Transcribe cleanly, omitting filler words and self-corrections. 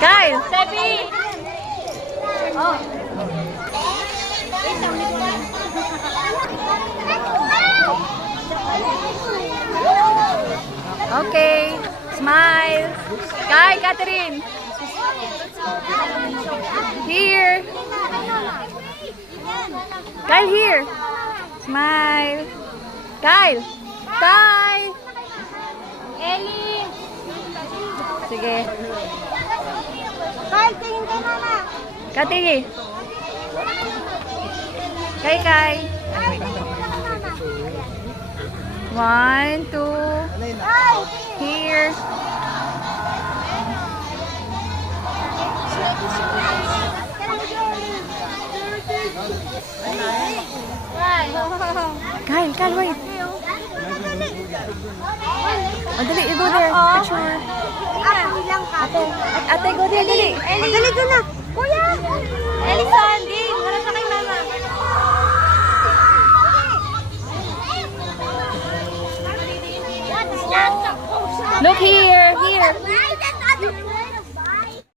Kyle! Sebi! Oh. Okay. Smile. Kyle, Catherine. Here. Kyle, here. Smile. Kyle. Kyle. Ellie! Sige. Kyle, tingin kay mama. Kati. Kay. 1, 2. Here. Kyle, wait. Oh, dali, you go there. Picture. Ate, go there, dali. Dali doon na. Kuya! Ellison, game. Para sa kay mama. Look here.